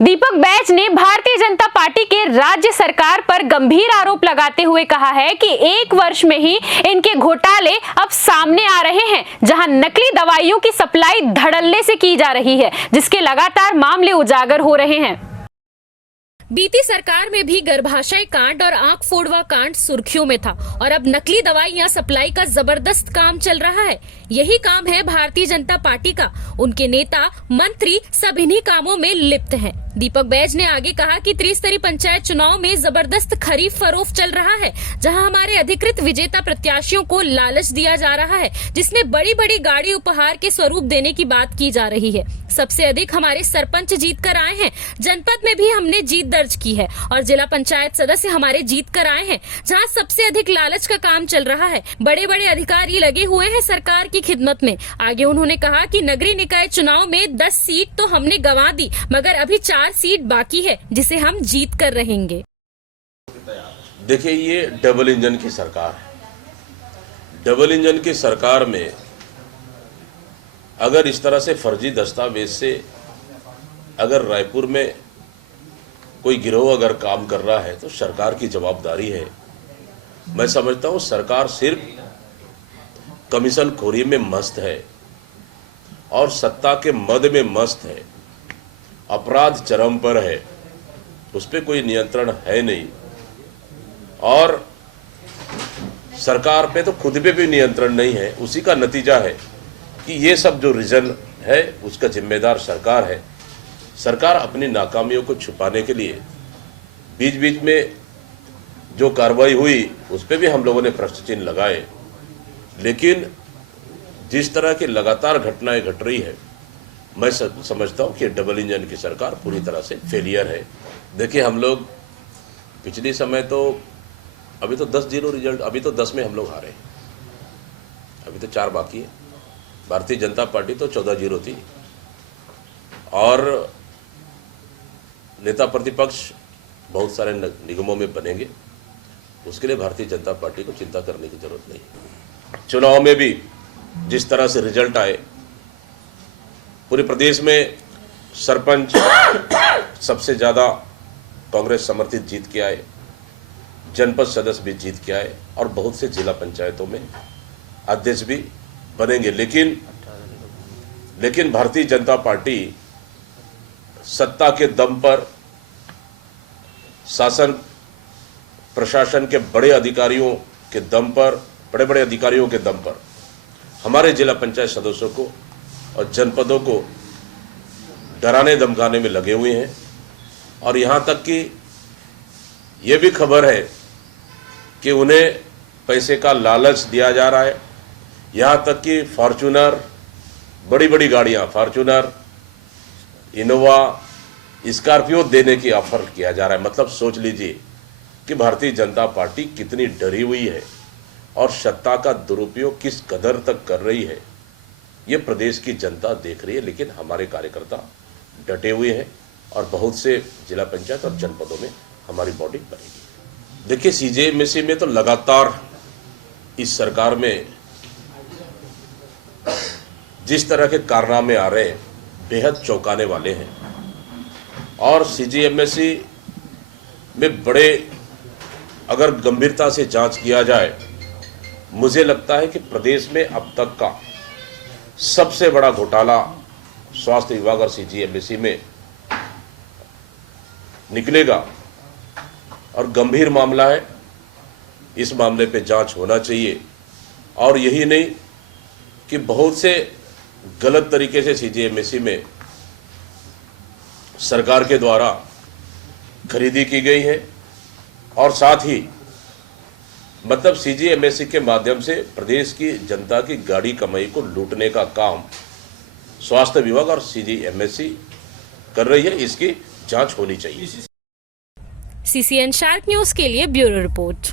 दीपक बैज ने भारतीय जनता पार्टी के राज्य सरकार पर गंभीर आरोप लगाते हुए कहा है कि एक वर्ष में ही इनके घोटाले अब सामने आ रहे हैं, जहां नकली दवाइयों की सप्लाई धड़ल्ले से की जा रही है, जिसके लगातार मामले उजागर हो रहे हैं। बीती सरकार में भी गर्भाशय कांड और आंख फोड़वा कांड सुर्खियों में था और अब नकली दवाइयां सप्लाई का जबरदस्त काम चल रहा है। यही काम है भारतीय जनता पार्टी का। उनके नेता मंत्री सब इन्हीं कामों में लिप्त हैं। दीपक बैज ने आगे कहा कि त्रिस्तरीय पंचायत चुनाव में जबरदस्त खरीद फरोख्त चल रहा है, जहां हमारे अधिकृत विजेता प्रत्याशियों को लालच दिया जा रहा है, जिसमें बड़ी बड़ी गाड़ी उपहार के स्वरूप देने की बात की जा रही है। सबसे अधिक हमारे सरपंच जीत कर आए हैं। जनपद में भी हमने जीत दर्ज की है और जिला पंचायत सदस्य हमारे जीत कर आए हैं, जहां सबसे अधिक लालच का काम चल रहा है। बड़े बड़े अधिकारी लगे हुए हैं सरकार की खिदमत में। आगे उन्होंने कहा कि नगरीय निकाय चुनाव में 10 सीट तो हमने गंवा दी, मगर अभी 4 सीट बाकी है, जिसे हम जीत कर रहेंगे। देखिए, ये डबल इंजन की सरकार है। डबल इंजन की सरकार में अगर इस तरह से फर्जी दस्तावेज से अगर रायपुर में कोई गिरोह अगर काम कर रहा है तो सरकार की जवाबदारी है। मैं समझता हूं सरकार सिर्फ कमीशन खोरी में मस्त है और सत्ता के मद में मस्त है। अपराध चरम पर है, उस पर कोई नियंत्रण है नहीं और सरकार पे तो खुद पे भी नियंत्रण नहीं है। उसी का नतीजा है कि ये सब जो रीजन है उसका जिम्मेदार सरकार है। सरकार अपनी नाकामियों को छुपाने के लिए बीच बीच में जो कार्रवाई हुई उस पर भी हम लोगों ने प्रश्न चिन्ह लगाए, लेकिन जिस तरह की लगातार घटनाएं घट रही है, मैं समझता हूं कि डबल इंजन की सरकार पूरी तरह से फेलियर है। देखिए, हम लोग पिछले समय तो अभी तो 10-0 रिजल्ट, अभी तो 10 में हम लोग हारे, अभी तो 4 बाकी है। भारतीय जनता पार्टी तो 14-0 थी और नेता प्रतिपक्ष बहुत सारे निगमों में बनेंगे, उसके लिए भारतीय जनता पार्टी को चिंता करने की जरूरत नहीं। चुनाव में भी जिस तरह से रिजल्ट आए, पूरे प्रदेश में सरपंच सबसे ज़्यादा कांग्रेस समर्थित जीत के आए, जनपद सदस्य भी जीत के आए और बहुत से जिला पंचायतों में अध्यक्ष भी बनेंगे। लेकिन भारतीय जनता पार्टी सत्ता के दम पर, शासन प्रशासन के बड़े अधिकारियों के दम पर, बड़े अधिकारियों के दम पर हमारे जिला पंचायत सदस्यों को और जनपदों को डराने धमकाने में लगे हुए हैं। और यहाँ तक कि ये भी खबर है कि उन्हें पैसे का लालच दिया जा रहा है। यहाँ तक कि फॉर्च्यूनर, बड़ी गाड़ियाँ, फॉर्च्यूनर, इनोवा, स्कॉर्पियो देने की ऑफर किया जा रहा है। मतलब सोच लीजिए कि भारतीय जनता पार्टी कितनी डरी हुई है और सत्ता का दुरुपयोग किस कदर तक कर रही है, ये प्रदेश की जनता देख रही है। लेकिन हमारे कार्यकर्ता डटे हुए हैं और बहुत से जिला पंचायत और जनपदों में हमारी बॉडी बनेगी। देखिए, सीजेएमएससी में तो लगातार इस सरकार में जिस तरह के कारनामे आ रहे हैं, बेहद चौंकाने वाले हैं। और सीजेएमएससी में बड़े अगर गंभीरता से जांच किया जाए, मुझे लगता है कि प्रदेश में अब तक का सबसे बड़ा घोटाला स्वास्थ्य विभाग और सीजीएमएससी में निकलेगा और गंभीर मामला है। इस मामले पे जांच होना चाहिए और यही नहीं कि बहुत से गलत तरीके से सीजीएमएससी में सरकार के द्वारा खरीदी की गई है और साथ ही मतलब सीजीएमएससी के माध्यम से प्रदेश की जनता की गाड़ी कमाई को लूटने का काम स्वास्थ्य विभाग और सीजीएमएससी कर रही है। इसकी जांच होनी चाहिए। सीसीएन शार्प न्यूज के लिए ब्यूरो रिपोर्ट।